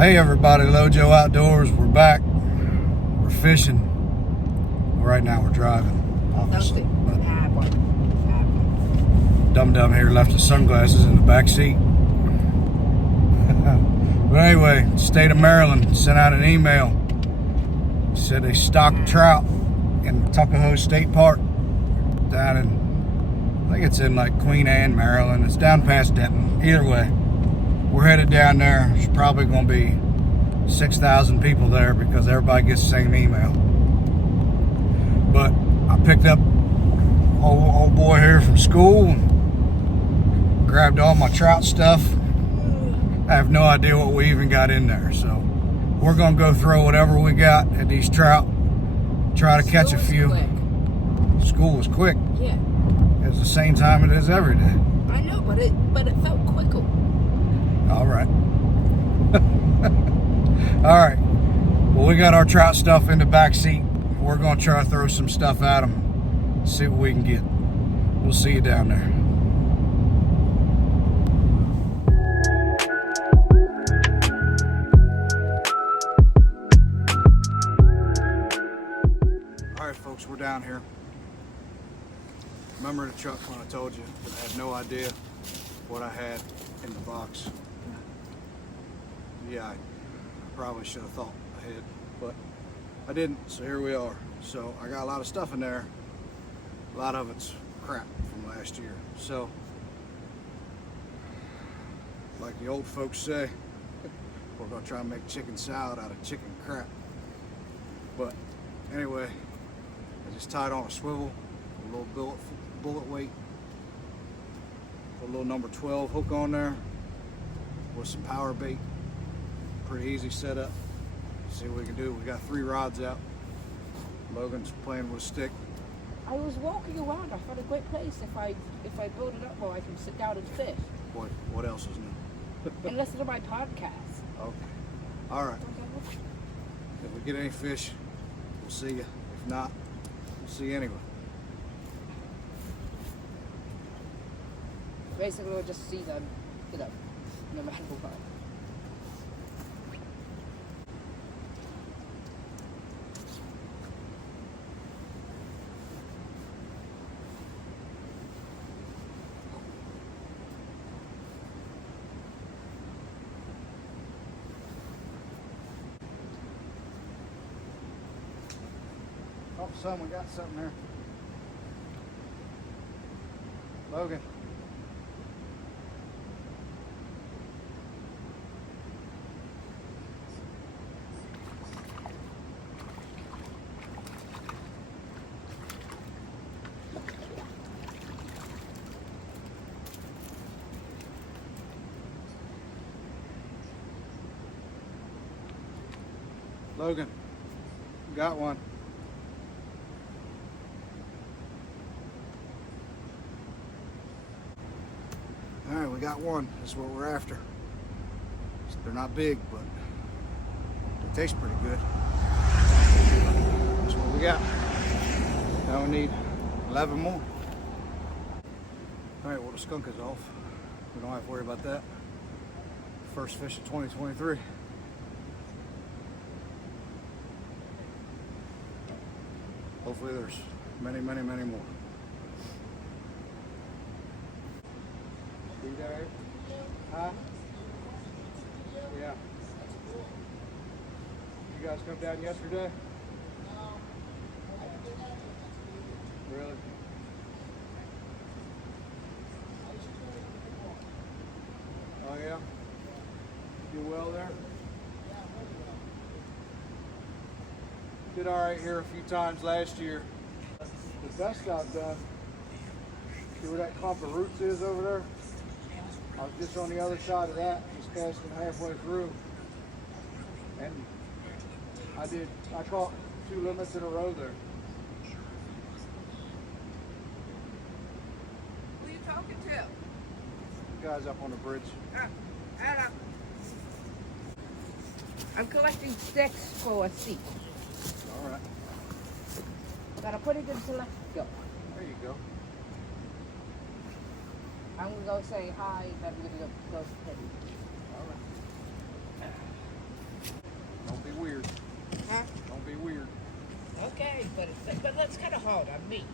Hey everybody, Lojo Outdoors. We're back. We're fishing. Right now we're driving, obviously. Dum Dum here left his sunglasses in the back seat. But anyway, state of Maryland sent out an email. Said they stocked trout in Tuckahoe State Park down in, I think it's in like Queen Anne, Maryland. It's down past Denton. Either way, we're headed down there. There's probably going to be 6,000 people there because everybody gets the same email. But I picked up old boy here from school and grabbed all my trout stuff. I have no idea what we even got in there, so we're gonna go throw whatever we got at these trout, try to catch a few. School was quick. Yeah. It's the same time it is every day. I know, but it felt quicker. All right. All right. Well, we got our trout stuff in the back seat. We're gonna try to throw some stuff at them, see what we can get. We'll see you down there. All right, folks, we're down here. Remember the truck when I told you that I had no idea what I had in the box? Yeah, I probably should have thought ahead, but I didn't, so here we are. So I got a lot of stuff in there. A lot of it's crap from last year. So, like the old folks say, we're gonna try and make chicken salad out of chicken crap. But anyway, I just tied on a swivel, a little bullet weight, a little number 12 hook on there with some power bait. Pretty easy setup. See what we can do. We got 3 rods out. Logan's playing with a stick. I was walking around. I found a great place if I build it up where I can sit down and fish. What else is new? And listen to my podcast. Okay. All right. If we get any fish, we'll see you. If not, we'll see you anyway. Basically, we'll just see them, no matter what. Oh, son, we got something there. Logan. Logan, got one. All right, we got one. That's what we're after. They're not big, but they taste pretty good. That's what we got. Now we need 11 more. All right, well, the skunk is off. We don't have to worry about that. First fish of 2023. Hopefully there's many, many, many more. You there? Huh? Yeah. You guys come down yesterday? Really? Oh yeah? You well there? Did all right here a few times last year. The best I've done, see where that clump of roots is over there? I was just on the other side of that, just casting halfway through. And I caught 2 limits in a row there. Who are you talking to? The guys up on the bridge. Anna. I'm collecting sticks for a seat. All right. Gotta put it into left go. There you go. I'm gonna go say hi, then we're gonna go steady. All right. but that's kind of hard on me.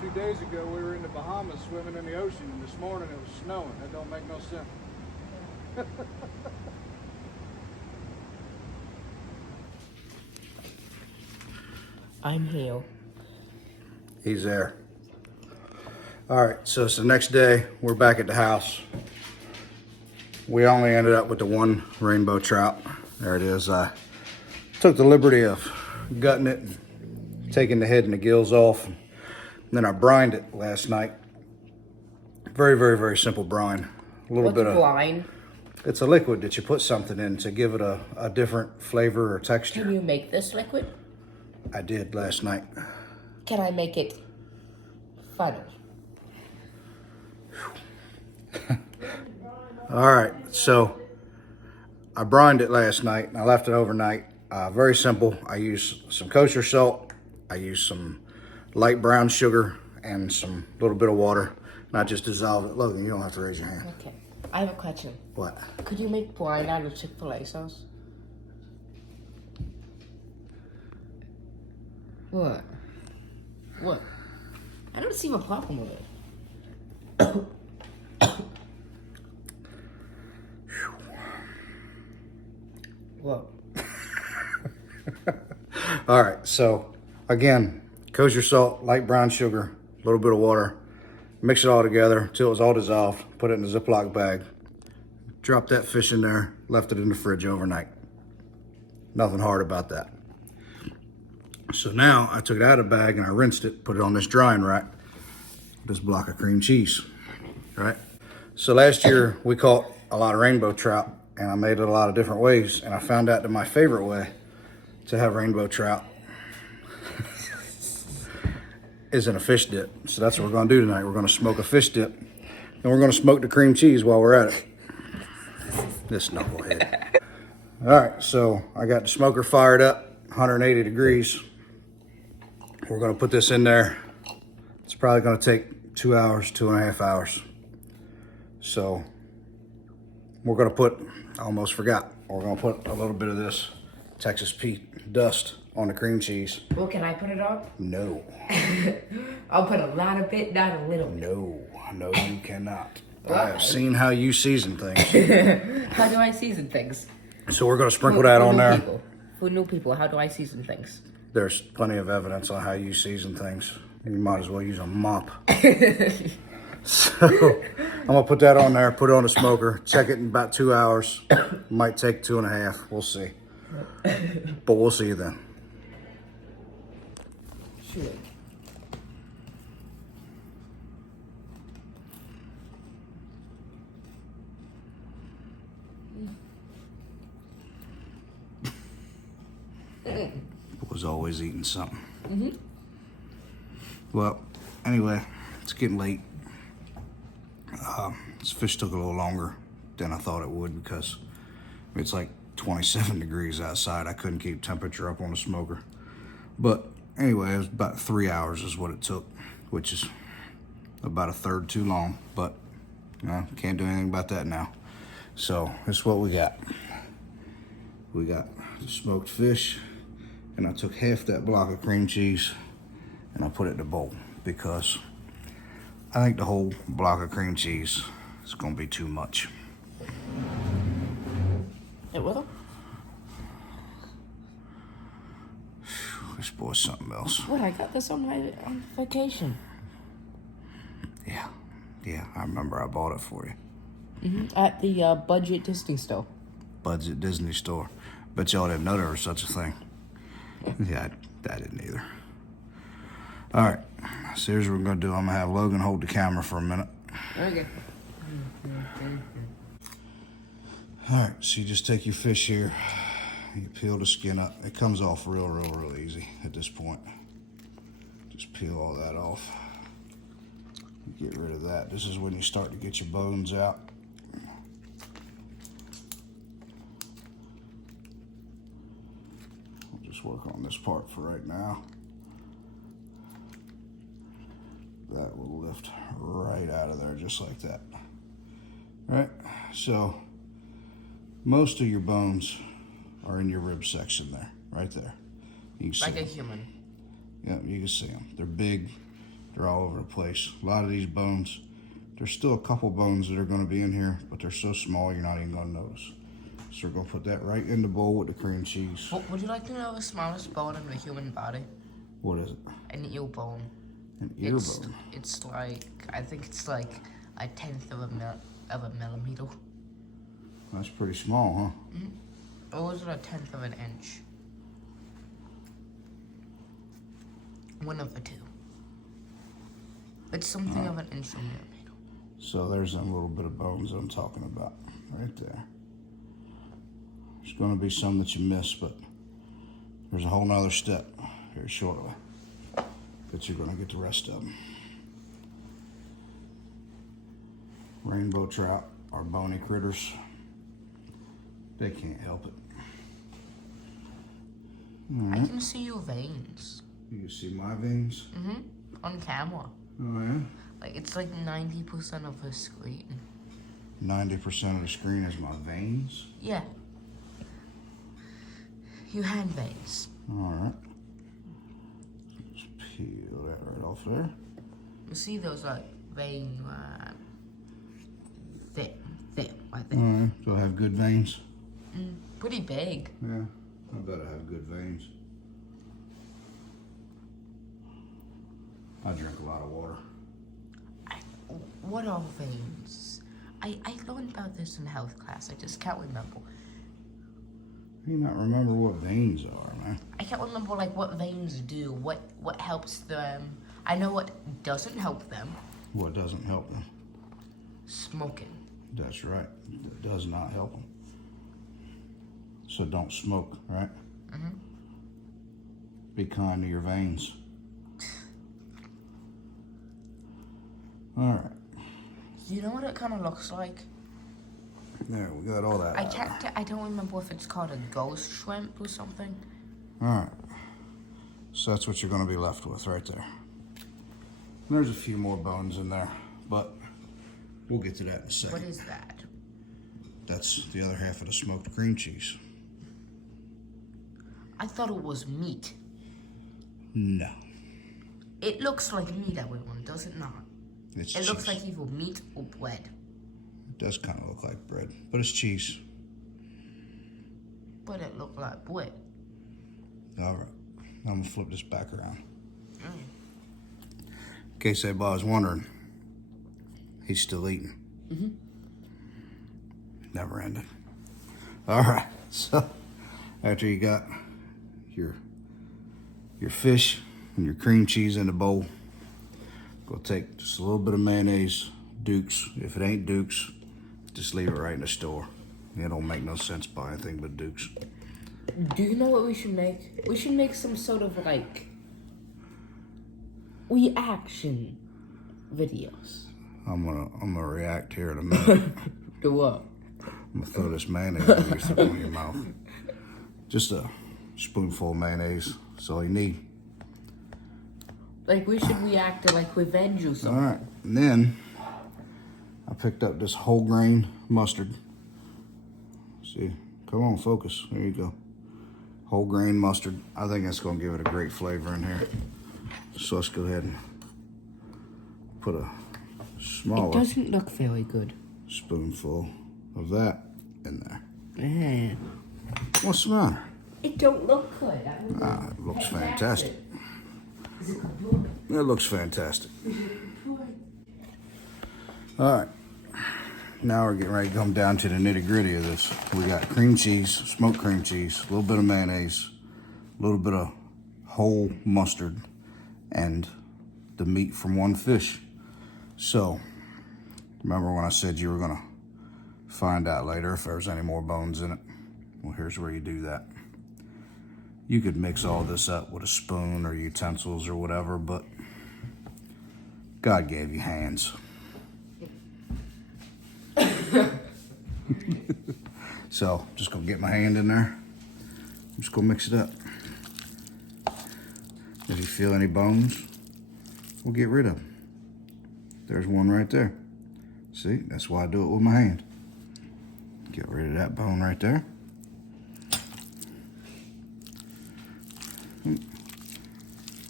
2 days ago, we were in the Bahamas swimming in the ocean, and this morning it was snowing. That don't make no sense. I'm here. He's there. All right, so it's the next day. We're back at the house. We only ended up with the one rainbow trout. There it is. I took the liberty of gutting it and taking the head and the gills off. And then I brined it last night. Very, very, very simple brine. A little bit of brine? It's a liquid that you put something in to give it a different flavor or texture. Can you make this liquid? I did last night. Can I make it funnel? All right, so I brined it last night and I left it overnight. Very simple. I used some kosher salt. I used some light brown sugar and some little bit of water. And I just dissolve it. Logan, you don't have to raise your hand. Okay. I have a question. What? Could you make brine out of Chick-fil-A sauce? What? What? I don't see a problem with it. What? All right, so again, kosher salt, light brown sugar, a little bit of water. Mix it all together until it was all dissolved. Put it in a Ziploc bag. Drop that fish in there. Left it in the fridge overnight. Nothing hard about that. So now I took it out of the bag and I rinsed it, put it on this drying rack. This block of cream cheese, right? So last year we caught a lot of rainbow trout and I made it a lot of different ways. And I found out that my favorite way to have rainbow trout is in a fish dip. So that's what we're gonna do tonight. We're gonna smoke a fish dip and we're gonna smoke the cream cheese while we're at it. This knucklehead. All right, so I got the smoker fired up, 180 degrees. We're gonna put this in there. It's probably gonna take 2 hours, 2.5 hours. So we're gonna put, I almost forgot, we're gonna put a little bit of this Texas Pete dust on the cream cheese. Well, can I put it on? No. I'll put a lot of it, not a little. No, you cannot. I have seen how you season things. How do I season things? So we're gonna sprinkle that on there. For new people, how do I season things? There's plenty of evidence on how you season things. You might as well use a mop. So I'm gonna put that on there, put it on the smoker, check it in about 2 hours. Might take 2.5, we'll see. But we'll see you then. Sure. Was always eating something. Well, anyway, it's getting late. This fish took a little longer than I thought it would because it's like 27 degrees outside. I couldn't keep temperature up on the smoker. But anyway, it was about 3 hours is what it took, which is about a third too long. But can't do anything about that now. So this is what we got. We got the smoked fish. And I took half that block of cream cheese and I put it in a bowl because I think the whole block of cream cheese is gonna be too much. It will? This boy's something else. Well, I got this on vacation. Yeah, I remember I bought it for you. At the budget Disney store. Budget Disney store. Bet y'all didn't know there was such a thing. Yeah, I didn't either. All right, so here's what we're gonna do. I'm gonna have Logan hold the camera for a minute. Okay. All right, so you just take your fish here, you peel the skin up. It comes off real easy at this point. Just peel all that off. Get rid of that. This is when you start to get your bones out. Work on this part for right now. That will lift right out of there just like that. All right, so Most of your bones are in your rib section there, right there. You can see Like a them. human. Yep, you can see them. They're big. They're all over the place. A lot of these bones, there's still a couple bones that are going to be in here, but they're so small you're not even going to notice. So we're going to put that right in the bowl with the cream cheese. Would you like to know the smallest bone in the human body? What is it? An ear bone. An ear bone. It's like, I think it's like 1/10 of a millimeter. That's pretty small, huh? Or was it 1/10 of an inch? One of the two. It's something of an inch or millimeter. So there's a little bit of bones that I'm talking about right there. There's going to be some that you miss, but there's a whole nother step here shortly that you're going to get the rest of them. Rainbow trout are bony critters. They can't help it. I can see your veins. You can see my veins? On camera. Oh, yeah? Like, it's like 90% of the screen. 90% of the screen is my veins? Yeah. Your hand veins. All right. Just peel that right off there. You see those, like, veins, thick, like that. All right. Do I have good veins? Pretty big. Yeah, I bet I have good veins. I drink a lot of water. What are veins? I learned about this in health class. I just can't remember. You not remember what veins are, man. I can't remember like what veins do. What helps them. I know what doesn't help them. What doesn't help them? Smoking. That's right. It does not help them. So don't smoke, right? Be kind to your veins. All right. Do you know what it kind of looks like? There, we got all that. I don't remember if it's called a ghost shrimp or something. All right. So that's what you're going to be left with right there. There's a few more bones in there, but we'll get to that in a second. What is that? That's the other half of the smoked cream cheese. I thought it was meat. No. It looks like meat, everyone, does it not? It's It cheese. looks like either meat or bread. It does kind of look like bread, but it's cheese. But it looked like bread. All right. I'm going to flip this back around. In case anybody was wondering, he's still eating. Never ended. All right. So after you got your fish and your cream cheese in the bowl, go take just a little bit of mayonnaise, Duke's. If it ain't Duke's, just leave it right in the store. It don't make no sense to buy anything but Duke's. Do you know what we should make? We should make some sort of like reaction videos. I'm gonna react here in a minute. To what? I'm gonna throw this mayonnaise in your mouth. Just a spoonful of mayonnaise. That's all you need. Like we should react to like revenge or All something. right, and then I picked up this whole grain mustard. See, come on, focus. There you go. Whole grain mustard. I think that's gonna give it a great flavor in here. So let's go ahead and put a It smaller doesn't look very good. spoonful of that in there. Yeah. What's the matter? It don't look good. It looks fantastic. Is it good? It looks fantastic. All right. Now we're getting ready to come down to the nitty gritty of this. We got cream cheese, smoked cream cheese, a little bit of mayonnaise, a little bit of whole mustard, and the meat from one fish. So, remember when I said you were gonna find out later if there's any more bones in it? Well, here's where you do that. You could mix all this up with a spoon or utensils or whatever, but God gave you hands. So, just gonna get my hand in there. I'm just gonna mix it up. If you feel any bones, we'll get rid of them. There's one right there. See, that's why I do it with my hand. Get rid of that bone right there. I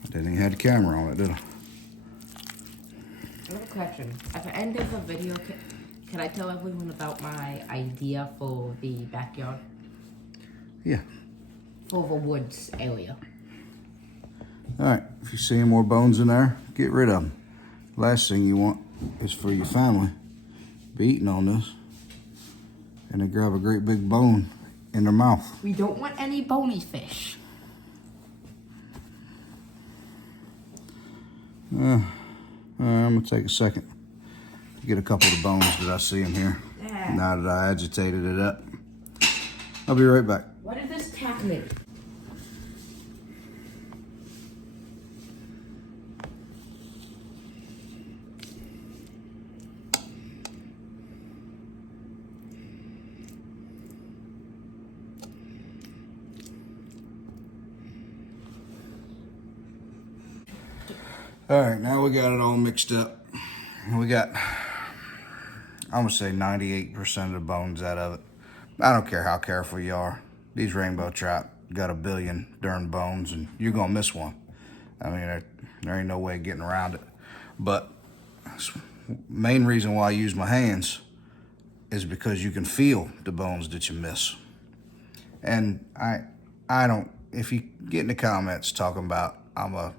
didn't even have the camera on it, did I? I have a question. At the end of the video, can I tell everyone about my idea for the backyard? Yeah. For the woods area. Alright, if you see any more bones in there, get rid of them. Last thing you want is for your family to be eating on this and they grab a great big bone in their mouth. We don't want any bony fish. I'm gonna take a second to get a couple of the bones that I see in here. Yeah. Now that I agitated it up. I'll be right back. What is this tackling? All right, now we got it all mixed up. We got, I'm gonna say 98% of the bones out of it. I don't care how careful you are. These rainbow trout got a billion darn bones and you're gonna miss one. I mean, there ain't no way of getting around it. But main reason why I use my hands is because you can feel the bones that you miss. And I don't, if you get in the comments talking about I'm a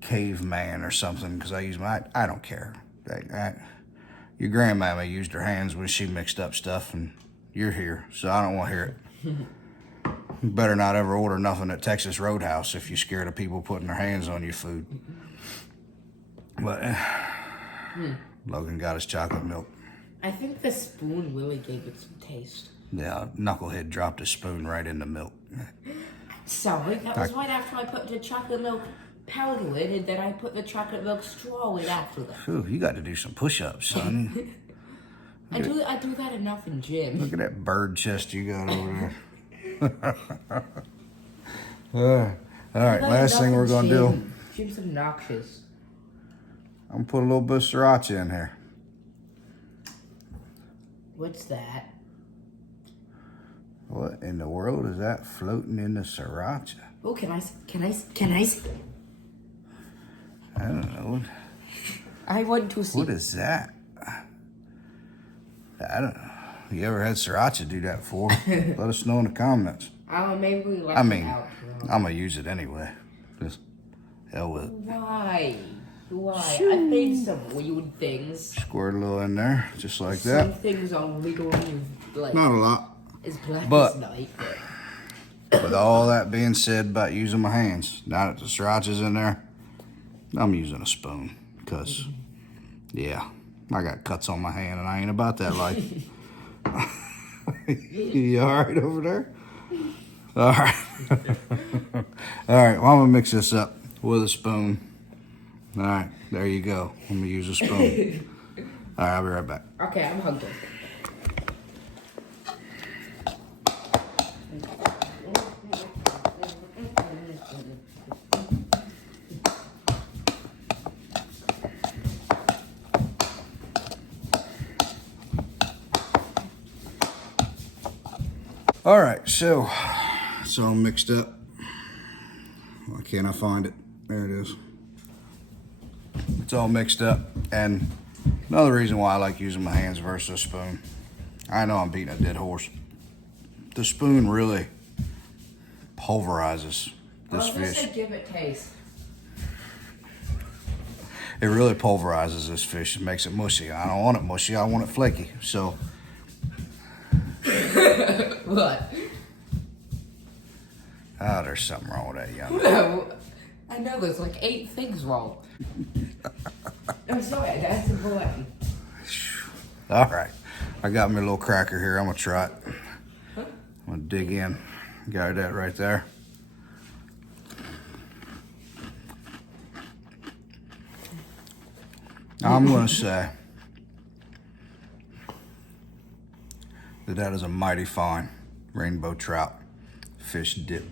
caveman or something because I use my, I don't care. Your grandmama used her hands when she mixed up stuff and you're here, so I don't want to hear it. You better not ever order nothing at Texas Roadhouse if you're scared of people putting their hands on your food. But Logan got his chocolate milk. I think the spoon really gave it some taste. Yeah, Knucklehead dropped his spoon right in the milk. Sorry, that was right after I put the chocolate milk powder in, and then I put the chocolate milk straw in after that. Whew, you got to do some push-ups, son. I do that enough in gym. Look at that bird chest you got over there. All right, last thing we're going to do. Gym's obnoxious. I'm going to put a little bit of sriracha in here. What's that? What in the world is that floating in the sriracha? Oh, can I? I don't know. I want to see. What is that? I don't know. You ever had sriracha do that before? Let us know in the comments. Maybe we left I mean, it out. I'm going to use it anyway. Just hell with it. Why? I made some weird things. Squirt a little in there, just like that. Some things are legally like Not a lot. as black But- as night. With all that being said about using my hands, now that the sriracha's in there, I'm using a spoon. Because, yeah, I got cuts on my hand and I ain't about that life. You all right over there? All right. All right, well, I'm going to mix this up with a spoon. All right, there you go. I'm going to use a spoon. All right, I'll be right back. Okay, I'm hungry. All right, so it's all mixed up. Why can't I find it? There it is. It's all mixed up. And another reason why I like using my hands versus a spoon. I know I'm beating a dead horse. The spoon really pulverizes this fish. Just give it taste. It really pulverizes this fish and makes it mushy. I don't want it mushy, I want it flaky. So What? oh, there's something wrong with that young man. No, I know there's like 8 things wrong. I'm sorry, that's important. All right, I got me a little cracker here. I'm gonna try it. I'm gonna dig in. Got that right there. I'm gonna say that is a mighty fine rainbow trout fish dip.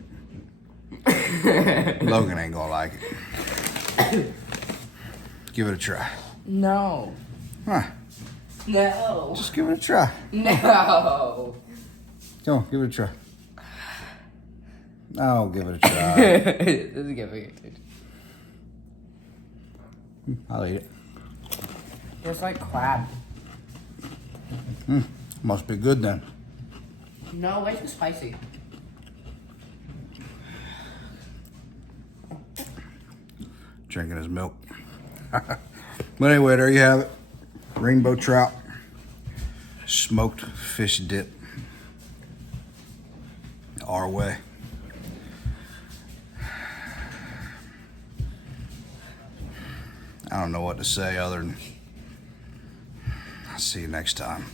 Logan ain't gonna like it. Give it a try. No. Huh. No. Just give it a try. No. Come on, give it a try. Oh, give it a try. Doesn't give me it. I'll eat it. It's like crab. Must be good then. No, way too spicy. Drinking his milk. But anyway, there you have it. Rainbow trout. Smoked fish dip. Our way. I don't know what to say other than I'll see you next time.